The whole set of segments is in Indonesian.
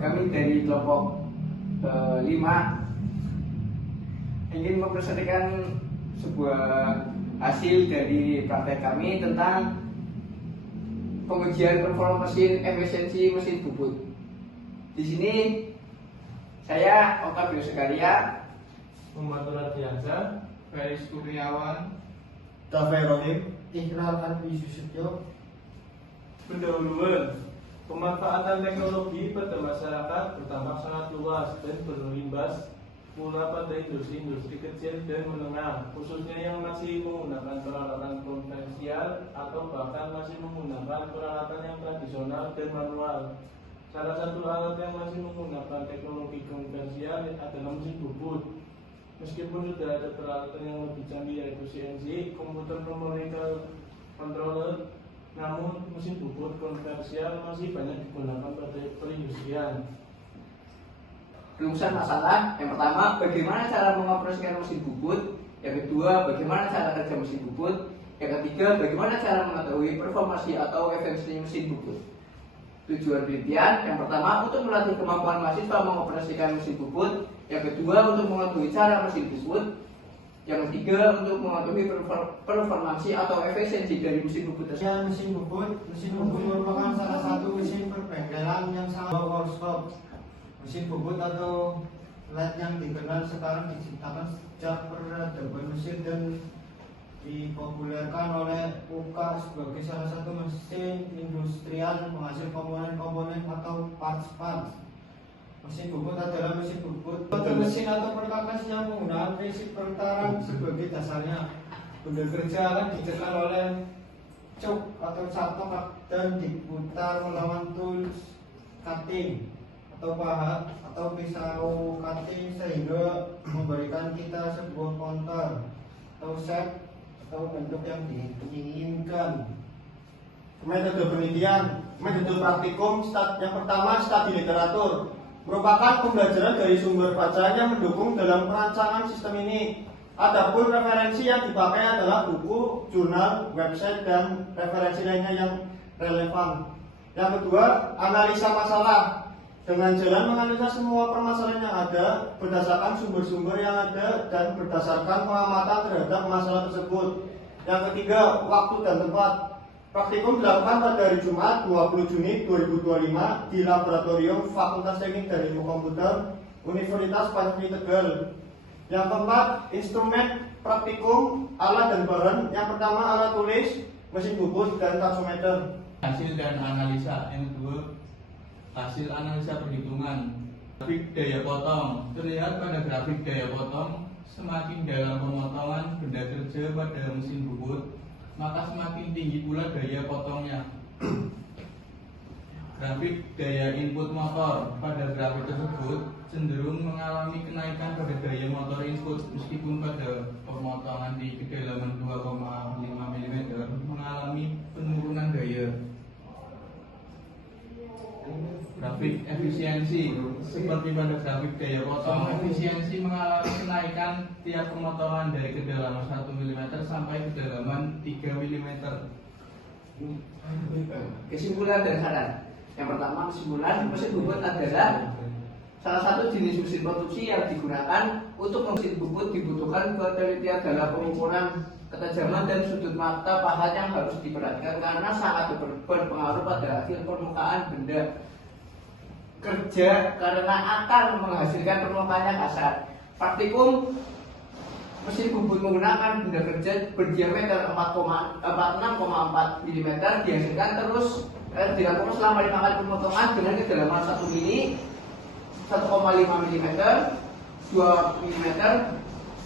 Kami dari kelompok 5 ingin mempresentasikan sebuah hasil dari praktek kami tentang pengujian performa mesin efisiensi mesin bubut. Di sini saya Octavio Segaria, Muhammad Radiansyah, Faris Kurniawan, Taferonim, Iqral Arbi Susutyo. Pendahuluan. Pemanfaatan teknologi pada masyarakat berdampak sangat luas dan berimbas pula pada industri-industri kecil dan menengah, khususnya yang masih menggunakan peralatan konvensional atau bahkan masih menggunakan peralatan yang tradisional dan manual. Salah satu alat yang masih menggunakan teknologi konvensional adalah mesin bubut. Meskipun sudah ada peralatan yang lebih canggih yaitu CNC, komputer numerical controller, namun mesin bubut konvensional masih banyak digunakan pada perindustrian. Rumusan masalah yang pertama, bagaimana cara mengoperasikan mesin bubut. Yang kedua, bagaimana cara kerja mesin bubut. Yang ketiga, bagaimana cara mengetahui performasi atau efisiensi mesin bubut. Tujuan penelitian yang pertama, untuk melatih kemampuan mahasiswa mengoperasikan mesin bubut. Yang kedua, untuk mengetahui cara mesin bubut. Yang ketiga, untuk mengetahui performasi atau efisiensi dari mesin bubut tersebut. Mesin bubut merupakan salah satu mesin perbengkelan yang sangat workshop. Mesin bubut atau lathe yang dikenal sekarang diciptakan sejak peradaban Mesir dan dipopulerkan oleh UK sebagai salah satu mesin industrial penghasil komponen-komponen atau parts-parts. Mesin bubut adalah mesin bubut atau mesin atau perkakas yang menggunakan prinsip perputaran sebagai dasarnya. Benda kerja akan ditekan oleh cuk atau catok dan diputar melawan tools cutting atau pahat atau pisau cutting sehingga memberikan kita sebuah kontur atau shape atau bentuk yang diinginkan. Metode penelitian, metode praktikum. Yang pertama, studi literatur, merupakan pembelajaran dari sumber bacaan yang mendukung dalam perancangan sistem ini. Adapun referensi yang dipakai adalah buku, jurnal, website, dan referensi lainnya yang relevan. Yang kedua, analisa masalah, dengan jalan menganalisa semua permasalahan yang ada berdasarkan sumber-sumber yang ada dan berdasarkan pengamatan terhadap masalah tersebut. Yang ketiga, waktu dan tempat. Praktikum dilakukan pada hari Jumat 20 Juni 2025 di Laboratorium Fakultas Teknik dan Ilmu Komputer Universitas Pancasila Tegal. Yang keempat, instrumen praktikum, alat dan bahan. Yang pertama, alat tulis, mesin bubut, dan taksometer. hasil dan analisa. Yang kedua, hasil analisa perhitungan. Grafik daya potong. Terlihat pada grafik daya potong, semakin dalam pemotongan benda kerja pada mesin bubut, maka semakin tinggi pula daya potongnya. Grafik daya input motor. Pada grafik tersebut cenderung mengalami kenaikan pada daya motor input, meskipun pada pemotongan di kedalaman 2,5 mm mengalami penurunan daya. Grafik efisiensi. Seperti pada grafik daya potong, efisiensi mengalami kenaikan tiap pemotongan dari kedalaman 1 mm sampai kedalaman 3 mm. Kesimpulan dan saran. Yang pertama, kesimpulan, mesin bubut adalah salah satu jenis mesin produksi yang digunakan. Untuk mesin bubut dibutuhkan ketelitian dalam pengukuran ketajaman dan sudut mata pahat yang harus diperhatikan karena sangat berpengaruh pada hasil permukaan benda kerja karena akan menghasilkan permukaan yang kasar. Praktikum, mesin bubut menggunakan benda kerja berdiameter 46,4 mm dihasilkan terus dilakukan selama 5 kali pemotongan dengan kedalaman 1 mm, 1,5 mm, 2 mm,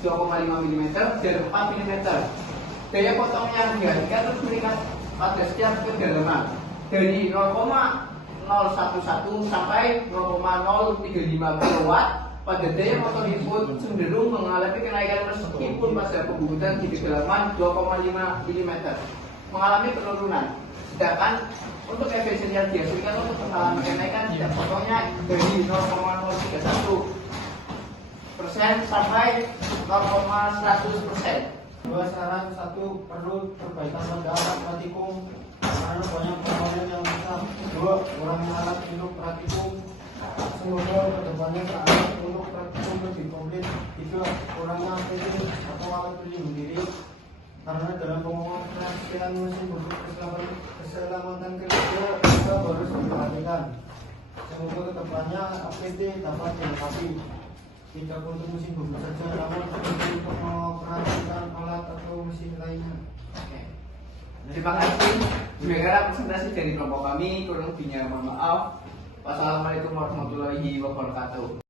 2,5 mm, dan 4 mm. Daya potong yang dihasilkan terus meningkat pada setiap kedalaman dari 0,011 sampai 0,035 kW. Pada daya potong input cenderung mengalami kenaikan meskipun pada pembubutan di kedalaman 2,5 mm mengalami penurunan. Sedangkan untuk efisiensi yang dihasilkan untuk mengalami kenaikan daya potongnya dari 0,031% sampai 0,100%. Dua saran, satu, perlu perbaikan pada alat praktikum karena banyak komponen yang besar. Dua, kedua, kurangnya alat untuk praktikum. Semoga kedepannya alat untuk praktikum lebih komplit. Tiga, kurangnya APD atau alat pelindung diri. Karena dalam pengoperasian mesin bubut keselamatan kerja juga harus diperhatikan. Semoga kedepannya APD dapat dilengkapi. Tidak untuk mesin bubut saja, namun untuk mengoperasikan alat atau mesin lainnya. Oke. Terima kasih. Demikianlah presentasi dari kelompok kami. Kurang lebihnya mohon maaf. Wassalamualaikum warahmatullahi wabarakatuh.